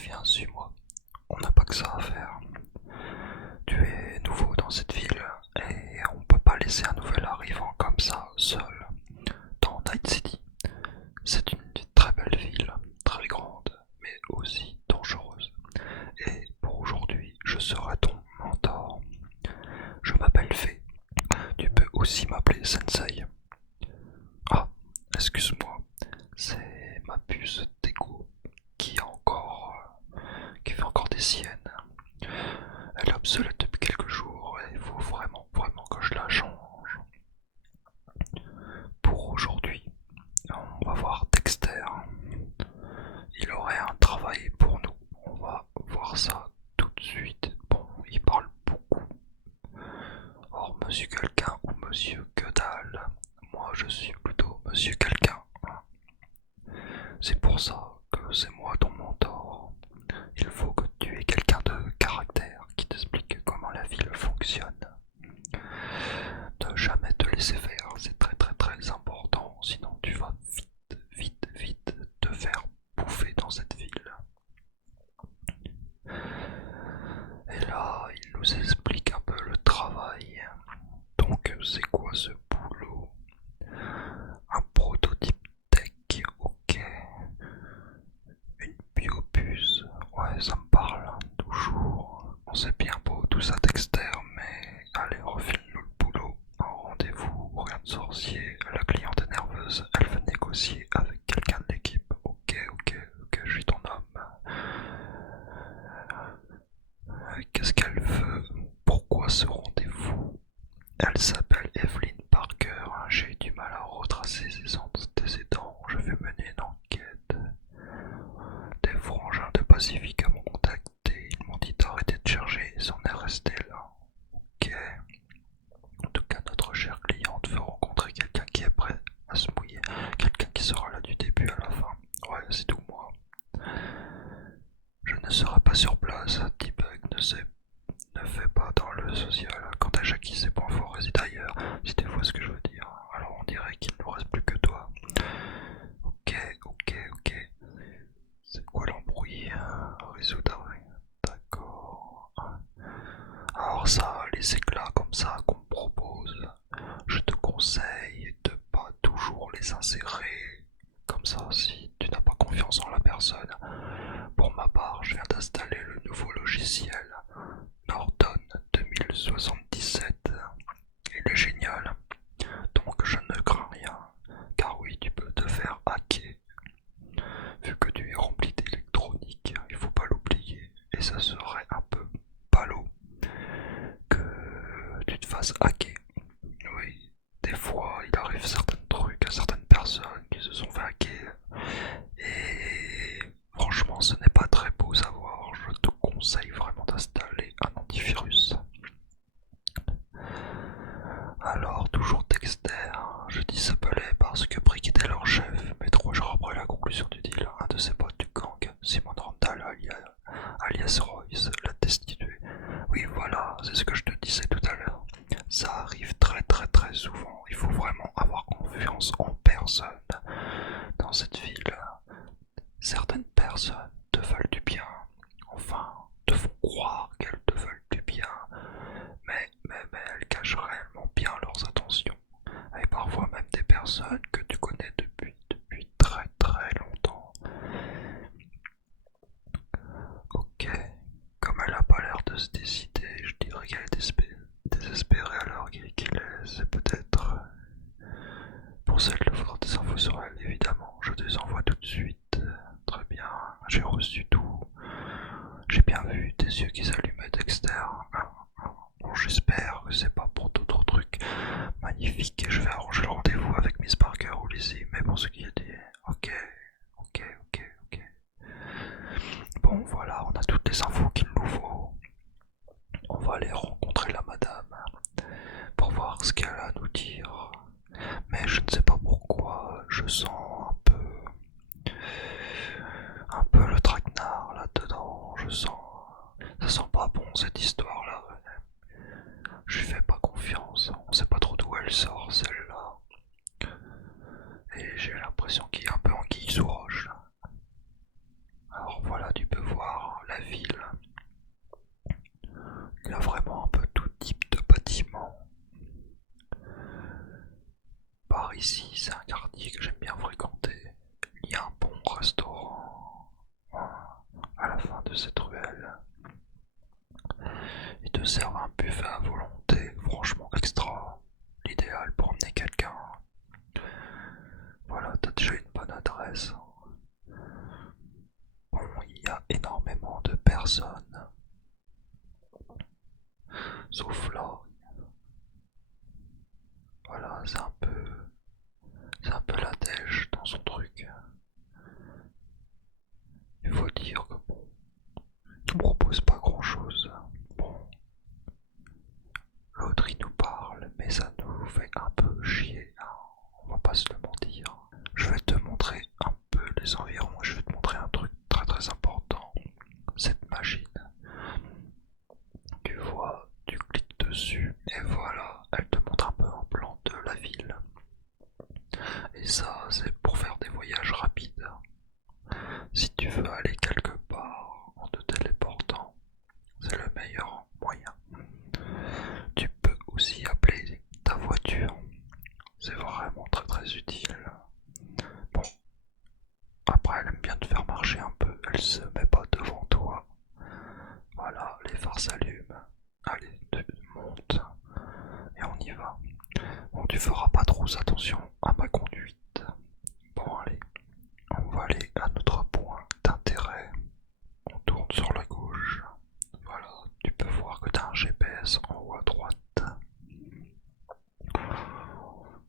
viens, suis-moi. On n'a pas que ça à faire. Tu es nouveau dans cette ville et on peut pas laisser un nouvel arrivant comme ça, seul, dans Night City. C'est une très belle ville, très grande, mais aussi dangereuse. Et pour aujourd'hui, je serai ton mentor. Je m'appelle Fei. Tu peux aussi m'appeler Sensei. Ah, excuse-moi, c'est ma puce d'écho qui fait encore des siennes. Elle est obsolète depuis quelques jours et il faut vraiment que je la change. Pour aujourd'hui, on va voir Dexter. Il aurait un travail pour nous. On va voir ça tout de suite. Bon, il parle beaucoup. Or, monsieur quelqu'un ou monsieur que dalle. Moi, je suis plutôt monsieur quelqu'un. C'est pour ça que c'est moi ton mentor. Il faut que tu aies quelqu'un de caractère qui t'explique comment la ville fonctionne. Ne jamais te laisser faire, c'est très important, sinon tu vas vite te faire bouffer dans cette ville. Et là, il nous explique un peu le travail. Donc, c'est quoi ce boulot? Un prototype tech, ok. Une biopuce, ouais, ça me parle, toujours. On sait bien beau tout ça Dexter, mais allez, refile-nous le boulot. En rendez-vous, rien de sorcier. La cliente est nerveuse, elle veut négocier avec quelqu'un de l'équipe. Ok, je suis ton homme. Qu'est-ce qu'elle veut? Pourquoi ce rendez-vous? Elle s'appelle Evelyn Parker. J'ai eu du mal à retracer ses antécédents. Je vais mener une enquête. Des frangins de Pacifique m'ont contacté. Ils m'ont dit d'arrêter de chercher. Ils en est resté là. Ok. En tout cas, notre chère cliente veut rencontrer quelqu'un qui est prêt à se mouiller. Quelqu'un qui sera là du début à la fin. Ouais, c'est tout moi. Je ne serai pas sur place. T-Bug ne fait pas dans le social. Quant à Jackie, ses points forts résident ailleurs. Si tu vois ce que je veux dire. Alors on dirait qu'il ne nous reste plus que toi. Ok. C'est quoi l'embrouille? Résoudre. D'accord. Alors ça, les éclats comme ça qu'on me propose, je te conseille de pas toujours les insérer. Comme ça, si tu n'as pas confiance en la personne. Pour ma part, je viens d'installer le nouveau logiciel Norton 2077. Il est génial. Donc je ne crains rien. Car oui, tu peux te faire hacker. Vu que tu es rempli d'électronique, il faut pas l'oublier. Et ça serait un peu ballot que tu te fasses hacker. Oui, des fois il arrive certains trucs à certaines personnes qui se sont fait hacker. Et franchement, ce n'est pas très beau à voir. Je te conseille vraiment d'installer un antivirus. Alors, toujours Dexter, je dis s'appelait parce que Brick était leur chef, mais 3 jours après la conclusion du deal, un de ses potes du gang, Simon Randall alias Royce, l'a destitué. Oui, voilà, c'est ce que je te disais tout à l'heure. Ça arrive très souvent. Il faut vraiment avoir confiance en personne dans cette ville. Certaines personnes te veulent du bien, enfin, te font croire qu'elles te veulent du bien, mais elles cachent réellement bien leurs intentions. Et parfois même des personnes que tu connais depuis très longtemps. Ok, comme elle a pas l'air de se décider, je dirais qu'elle est désespérée alors qu'il est. C'est peut-être pour celle de faudra des infos sur elle, évidemment. Je te les envoie tout de suite. Très bien, j'ai reçu tout. J'ai bien vu tes yeux qui s'allumaient, Dexter. Bon, j'espère que c'est pas pour d'autres trucs magnifiques et je vais arranger le rendez-vous avec Miss Parker ou Lizzie. Mais pour ce qui est dit, ok. Bon, voilà, on a toutes les infos qu'il nous faut. On va aller rencontrer la madame pour voir ce qu'elle a à nous dire. Mais je ne sais pas pourquoi, je sens un peu le traquenard là-dedans. Ça sent pas bon cette histoire-là. Je lui fais pas confiance. On sait pas trop d'où elle sort celle-là. Et j'ai l'impression qu'il y a un peu anguille sous roche. Alors voilà, tu peux voir, de cette ruelle. Ils te servent un buffet à volonté, franchement extra, l'idéal pour emmener quelqu'un. Voilà, t'as déjà une bonne adresse. Bon, il y a énormément de personnes, sauf là. Voilà, c'est un peu la dèche dans son truc. Il faut dire que bon, il ne propose pas grand chose. Bon, l'autre il nous parle, mais ça nous fait un peu chier, hein. On va pas se le mentir. Je vais te montrer un peu les environs, je vais te montrer un truc très très important. Cette machine, tu vois, tu cliques dessus et voilà, elle te montre un peu un plan de la ville. Et ça, c'est pour faire des voyages rapides. Si tu veux aller quelque part en te téléportant, c'est le meilleur moyen. Tu peux aussi appeler ta voiture, c'est vraiment très très utile. Bon, après elle aime bien te faire marcher un peu, elle se met pas devant toi. Voilà, les phares s'allument. Allez, tu montes et on y va. Bon, tu feras pas trop attention à ma conduite. Bon, allez, on va aller à notre point d'intérêt. On tourne sur la gauche. Voilà, tu peux voir que tu as un GPS en haut à droite.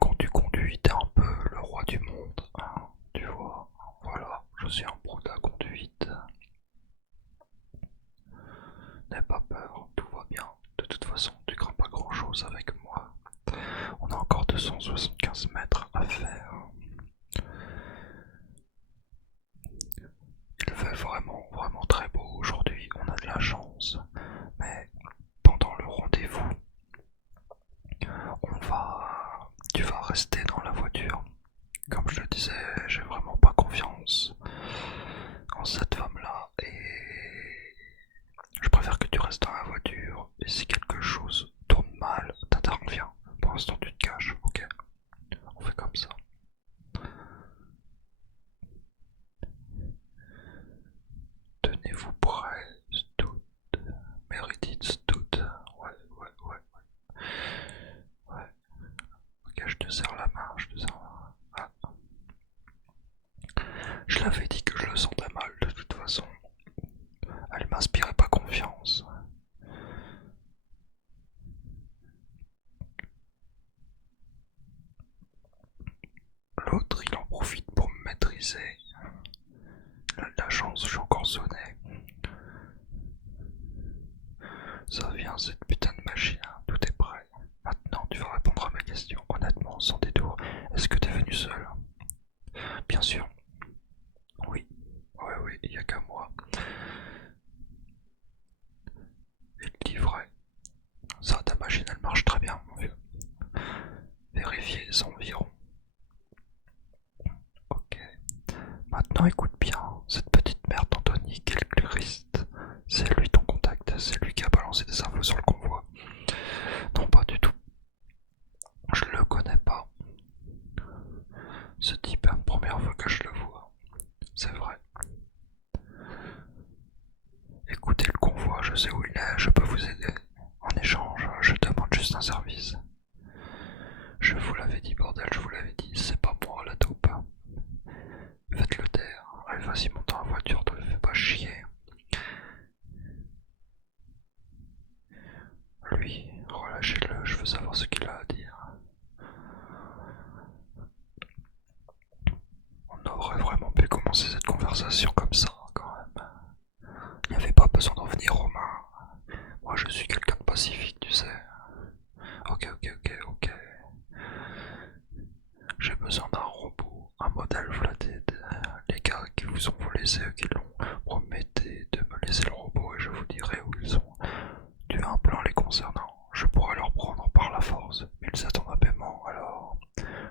Quand tu conduis, t'es un peu le roi du monde, hein, tu vois. Voilà, je suis un pro de la conduite. N'aie pas peur, tout va bien. De toute façon, tu crains pas grand chose avec moi. On a encore 275 mètres à faire. Il fait vraiment, vraiment très beau aujourd'hui, on a de la chance. Mais pendant le rendez-vous, tu vas rester dans la voiture. Comme je le disais, j'ai vraiment pas confiance en cette femme-là et je préfère que tu restes dans la voiture et si quelque chose tourne mal, t'interviens. Pour l'instant, tu te caches, ok? On fait comme ça. Tenez-vous prêts, Stout. Meredith Stout. Ouais. Ouais. Ok, je te serre la main, je te serre la main. Ah. Je l'avais dit que je le sentais mal de toute façon. Elle m'inspirait pas confiance. L'autre, il en profite pour me maîtriser. La chance, je suis encore sonné. Ça vient cette putain de machine, tout est prêt. Maintenant, tu vas répondre à ma question, honnêtement, sans détour. Est-ce que t'es venu seul? Bien sûr. Oui. Oui, il y a qu'à moi. Et le livret. Ça, ta machine, elle marche très bien, mon vieux. Vérifiez les environs. Ok. Maintenant, écoute bien, cette petite merde d'Anthony, qui est le clériste. C'est lui ton contact, c'est lui qui a balancé des infos sur le convoi. Non, pas du tout. Je le connais pas. Ce type est la première fois que je le vois. C'est vrai. Écoutez le convoi, je sais où il est, je peux vous aider. En échange, je demande juste un service. Je vous l'avais dit, bordel, je vous l'avais dit, c'est pas moi la taupe. Faites-le taire. Allez, vas-y, monte dans la voiture, te le fais pas chier. Lui, relâchez-le, je veux savoir ce qu'il a à dire. On aurait vraiment pu commencer cette conversation comme ça, quand même. Il n'y avait pas besoin d'en venir aux mains. Moi, je suis quelqu'un de pacifique, tu sais. Ok. J'ai besoin d'un robot, un modèle flatté. Les gars qui vous ont volé, c'est eux qui l'ont. Promettez de me laisser le robot et je vous dirai où ils sont. Tu as un plan les concernant. Je pourrais leur prendre par la force. Ils attendent un paiement, alors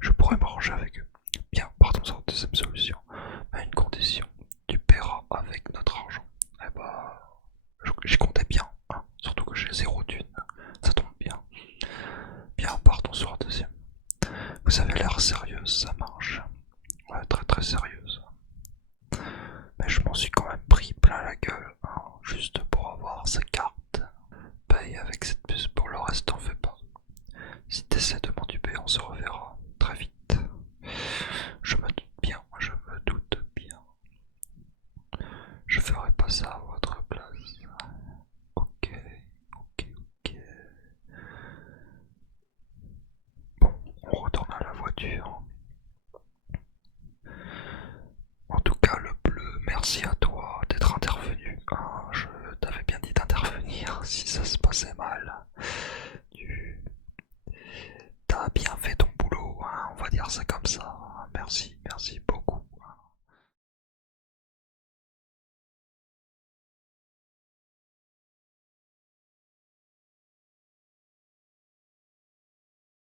je pourrais m'arranger avec eux. Bien, partons sur la deuxième solution. Mais à une condition. Tu paieras avec notre argent. Eh bah, j'y comptais bien, hein. Surtout que j'ai 0 thune. Ça tombe bien. Bien, partons sur la deuxième. Vous avez l'air sérieuse, ça marche. Ouais, très très sérieuse. Mais je m'en suis quand même ferai pas ça à votre place. Ok, ok, ok. Bon, on retourne à la voiture. En tout cas, le bleu, merci à toi d'être intervenu. Ah, je t'avais bien dit d'intervenir si ça